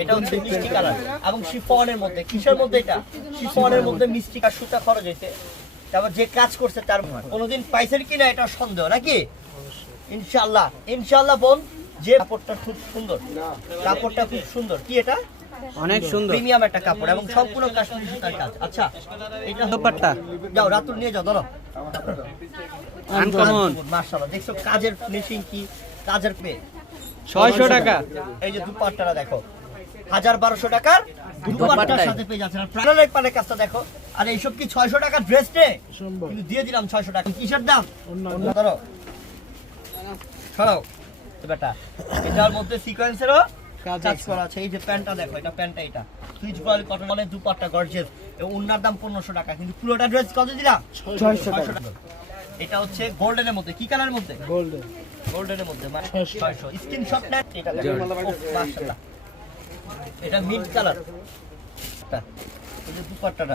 এটা হচ্ছে মিষ্টি কালার এবং শিফনের মধ্যে, কিসের মধ্যে এটা শিফনের মধ্যে মিষ্টি আর সুতা খরচ হয়েছে। তারপর যে কাজ করছে তার কোনোদিন পাইছেন কিনা এটা সন্দেহ নাকি? ইনশাআল্লাহ ইনশাআল্লাহ বোন, যে কাপড়টা খুব সুন্দর, কাপড়টা খুব সুন্দর, কি এটা অনেক সুন্দর প্রিমিয়াম একটা কাপড় এবং সম্পূর্ণ কাশ্মীরি সুতার কাজ। আচ্ছা এটা দোপাট্টা যাও রাতুল নিয়ে যাও, ধরো আনকমন মাশাআল্লাহ, দেখছো কাজের ফিনিশিং কি, কাজের পে 600 টাকা। এই যে দুপাট্টাটা দেখো 1200 টাকার দুপাট্টার সাথে পেয়ে যাচ্ছেন। প্রাণের পানে কাজটা দেখো, আর এইসব কি 600 টাকার ড্রেস নে, কিন্তু দিয়ে দিলাম 600 টাকা। কিসের দাম? ধরো সরাও বেটা, এটার মধ্যে সিকোয়েন্সেরও কাজ করা আছে। এই যে প্যান্টটা দেখো, এটা প্যান্টটা, এটা সুইচ বয়েল কটনের দুপাট্টা গর্জিয়াস, ওনার দাম 1500 টাকা, কিন্তু পুরোটা ড্রেস কত দিলাম 600 টাকা। এটা হচ্ছে গোল্ডেনের মধ্যে, কি কালারের মধ্যে? গোল্ডেন, গোল্ডেনের মধ্যে মানে 600। স্ক্রিনশট নেন, এটা দেখো মাশাআল্লাহ, এটা মিন্ট কালার, এই যে দুপাট্টাটা